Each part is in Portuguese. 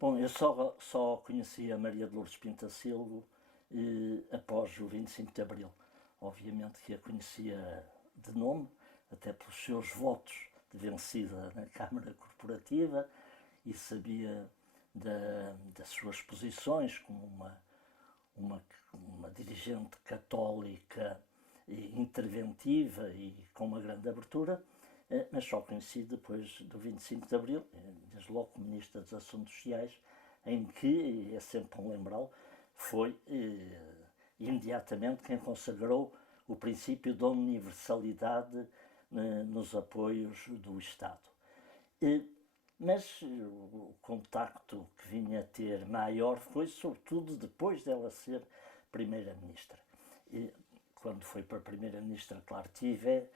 Bom, eu só conheci a Maria de Lourdes Pintacilgo após o 25 de Abril. Obviamente que a conhecia de nome, até pelos seus votos de vencida na Câmara Corporativa, e sabia das suas posições como uma, uma dirigente católica interventiva e com uma grande abertura, mas só conheci depois do 25 de Abril, desde logo como Ministra dos Assuntos Sociais, em que, e é sempre bom lembrá-lo, foi imediatamente quem consagrou o princípio da universalidade nos apoios do Estado. Mas o contacto que vinha a ter maior foi sobretudo depois dela ser Primeira-Ministra. Quando foi para Primeira-Ministra, claro, tive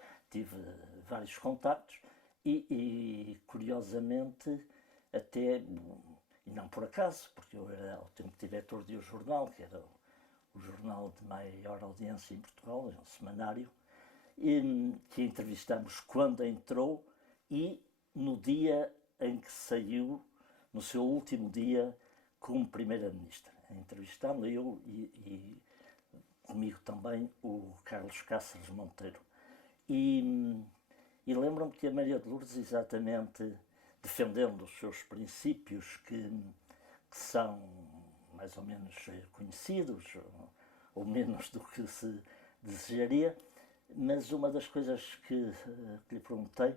vários contactos e curiosamente até, e não por acaso, porque eu era ao tempo diretor de um jornal, que era o jornal de maior audiência em Portugal, um semanário, que entrevistamos quando entrou e no dia em que saiu, no seu último dia, como Primeira-Ministra. Entrevistámos eu e comigo também o Carlos Cáceres Monteiro. E, e lembro-me que a Maria de Lourdes, exatamente defendendo os seus princípios, que são mais ou menos conhecidos, ou menos do que se desejaria, mas uma das coisas que lhe perguntei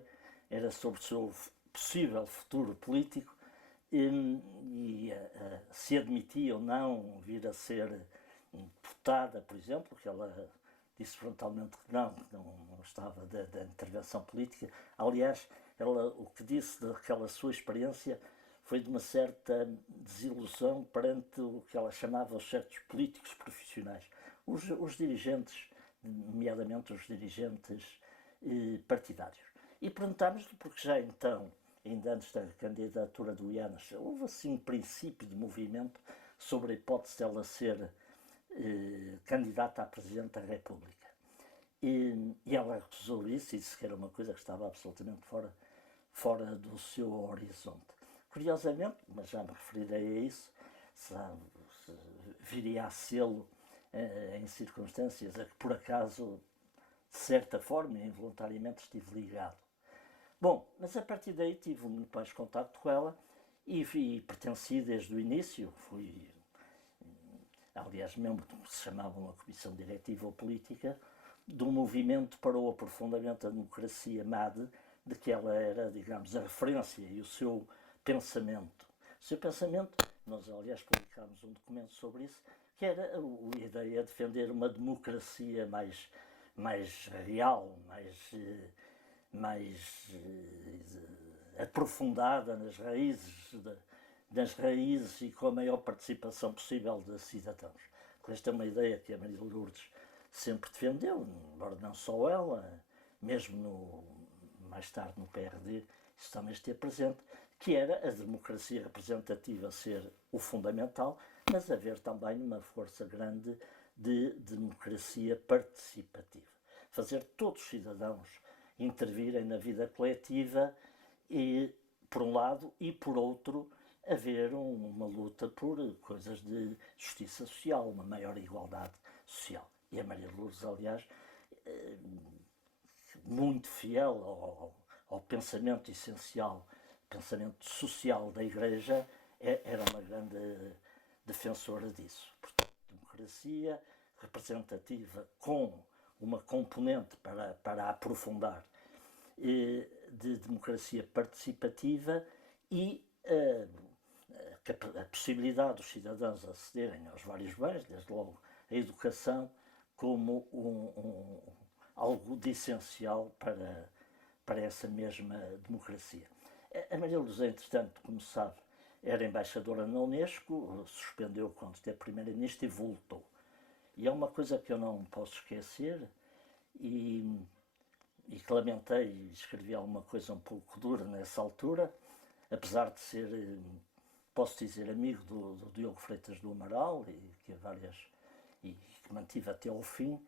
era sobre o seu possível futuro político e se admitia ou não vir a ser deputada, por exemplo, que ela disse frontalmente que não estava da intervenção política. Aliás, ela, o que disse daquela sua experiência foi de uma certa desilusão perante o que ela chamava os certos políticos profissionais. Os dirigentes, nomeadamente os dirigentes partidários. E perguntámos-lhe, porque já então, ainda antes da candidatura do Ianas, houve assim um princípio de movimento sobre a hipótese de ela ser candidata a Presidente da República. E ela recusou isso e disse que era uma coisa que estava absolutamente fora do seu horizonte. Curiosamente, mas já me referirei a isso, sabe, viria a sê-lo em circunstâncias a que por acaso, de certa forma, involuntariamente estive ligado. Bom, mas a partir daí tive muito mais contato com ela e pertenci desde o início, fui, aliás, membro do que se chamava uma comissão diretiva ou política, do movimento para o aprofundamento da democracia MAD, de que ela era, digamos, a referência e o seu pensamento. O seu pensamento, nós aliás publicámos um documento sobre isso, que era a ideia de defender uma democracia mais real, mais aprofundada nas raízes e com a maior participação possível de cidadãos. Esta é uma ideia que a Maria Lourdes sempre defendeu, embora não só ela, mesmo mais tarde no PRD, isso também esteve presente, que era a democracia representativa ser o fundamental, mas haver também uma força grande de democracia participativa. Fazer todos os cidadãos intervirem na vida coletiva e, por um lado, e por outro, haver uma luta por coisas de justiça social, uma maior igualdade social. E a Maria de Lourdes, aliás, muito fiel ao pensamento essencial, pensamento social da Igreja, era uma grande defensora disso. Portanto, democracia representativa com uma componente para aprofundar de democracia participativa e a possibilidade dos cidadãos acederem aos vários bens, desde logo a educação, como algo de essencial para essa mesma democracia. A Maria Lourdes, entretanto, como sabe, era embaixadora na Unesco, suspendeu quando esteve primeira-ministra e voltou. E é uma coisa que eu não posso esquecer e que lamentei e escrevi alguma coisa um pouco dura nessa altura, apesar de ser, posso dizer, amigo do Diogo Freitas do Amaral e que mantive até ao fim,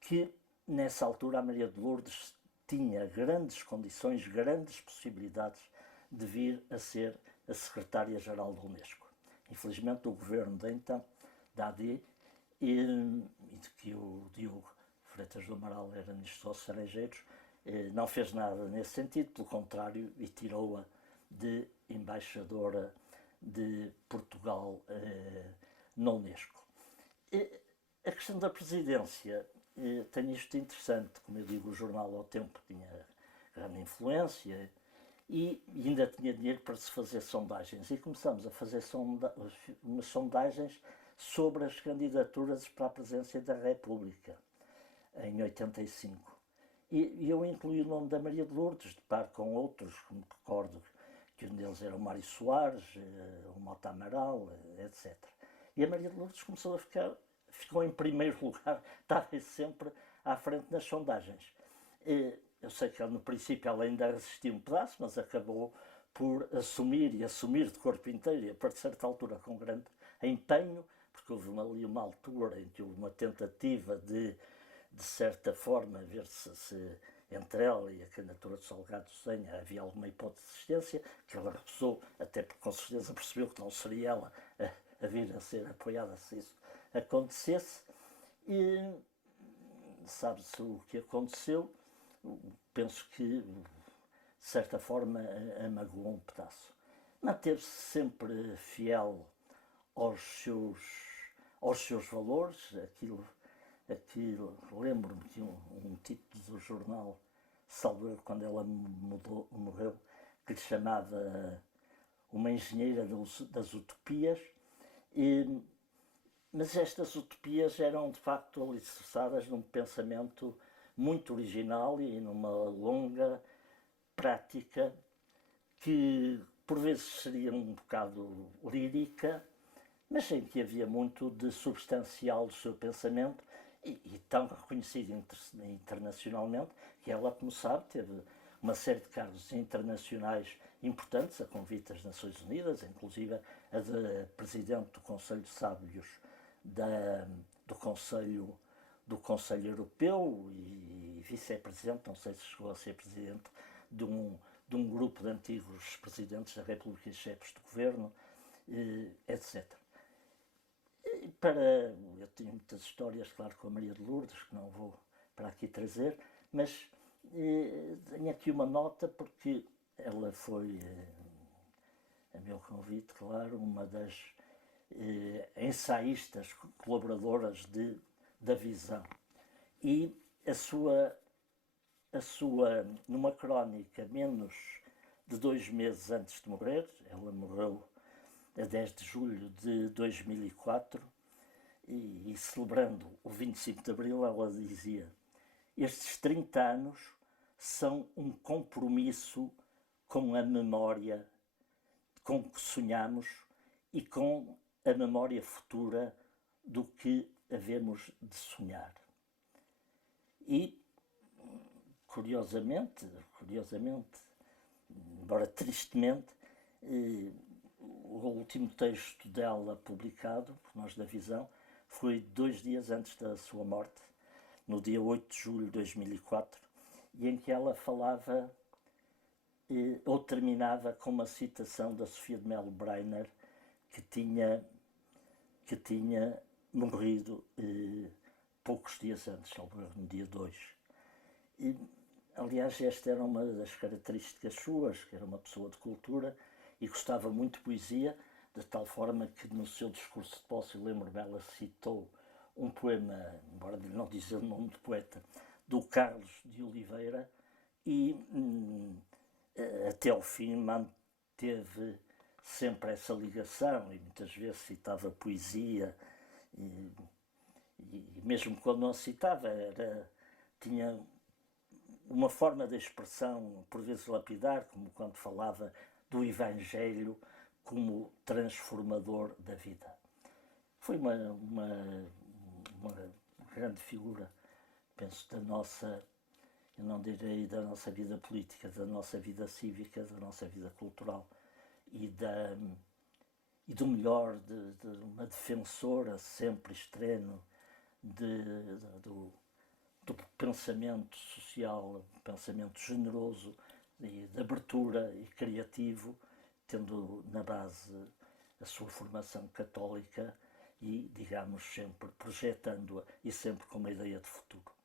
que nessa altura a Maria de Lourdes tinha grandes condições, grandes possibilidades de vir a ser a a secretária-geral da Unesco. Infelizmente, o governo de então, da AD, e de que o Diogo Freitas do Amaral era ministro dos Estrangeiros, não fez nada nesse sentido, pelo contrário, e tirou-a de embaixadora de Portugal na Unesco. A questão da presidência tem isto interessante, como eu digo, o jornal ao tempo tinha grande influência e ainda tinha dinheiro para se fazer sondagens. E começamos a fazer umas sondagens sobre as candidaturas para a presidência da República, em 85. E eu incluí o nome da Maria de Lourdes, de par com outros, que me recordo que um deles era o Mário Soares, o Mota Amaral, etc. E a Maria de Lourdes ficou em primeiro lugar, estava sempre à frente nas sondagens. Eu sei que no princípio ela ainda resistiu um pedaço, mas acabou por assumir de corpo inteiro, e a partir de certa altura com grande empenho, porque houve ali uma altura em que houve uma tentativa de certa forma, ver se entre ela e a candidatura de Salgado Senha havia alguma hipótese de existência, que ela recusou, até porque com certeza percebeu que não seria ela a vir a ser apoiada se isso acontecesse. E sabe-se o que aconteceu. Penso que, de certa forma, amagoou um pedaço. Manteve-se sempre fiel aos seus valores, aquilo lembro-me que um título do jornal, salvo quando ela morreu, que lhe chamava Uma Engenheira das Utopias, mas estas utopias eram de facto alicerçadas num pensamento muito original e numa longa prática que por vezes seria um bocado lírica, mas em que havia muito de substancial do seu pensamento e tão reconhecido internacionalmente, que ela, como sabe, teve uma série de cargos internacionais importantes, a convite das Nações Unidas, inclusive a de Presidente do Conselho de Sábios do Conselho Europeu e vice-presidente, não sei se chegou a ser presidente de um grupo de antigos presidentes da República e chefes de governo, etc. Eu tenho muitas histórias, claro, com a Maria de Lourdes, que não vou para aqui trazer, mas tenho aqui uma nota porque ela foi, a meu convite, claro, uma das ensaístas colaboradoras da Visão. E numa crónica menos de 2 meses antes de morrer, ela morreu a 10 de julho de 2004, e celebrando o 25 de Abril, ela dizia: estes 30 anos são um compromisso com a memória com que sonhamos e com a memória futura do que havemos de sonhar. E, curiosamente, embora tristemente, o último texto dela publicado, por nós da Visão, foi 2 dias antes da sua morte, no dia 8 de julho de 2004, e em que ela falava, ou terminava com uma citação da Sofia de Mello Breiner, que tinha morrido poucos dias antes, no dia 2. E, aliás, esta era uma das características suas, que era uma pessoa de cultura e gostava muito de poesia, de tal forma que no seu discurso de posse, eu lembro-me, ela citou um poema, embora não dizer o nome do poeta, do Carlos de Oliveira, e até ao fim manteve sempre essa ligação e muitas vezes citava poesia e mesmo quando não citava tinha uma forma de expressão por vezes lapidar, como quando falava do Evangelho como transformador da vida. Foi uma grande figura, penso, da nossa, eu não direi da nossa vida política, da nossa vida cívica, da nossa vida cultural e do melhor, de uma defensora sempre extremo do pensamento social, pensamento generoso e de abertura e criativo, tendo na base a sua formação católica e, digamos, sempre projetando-a e sempre com uma ideia de futuro.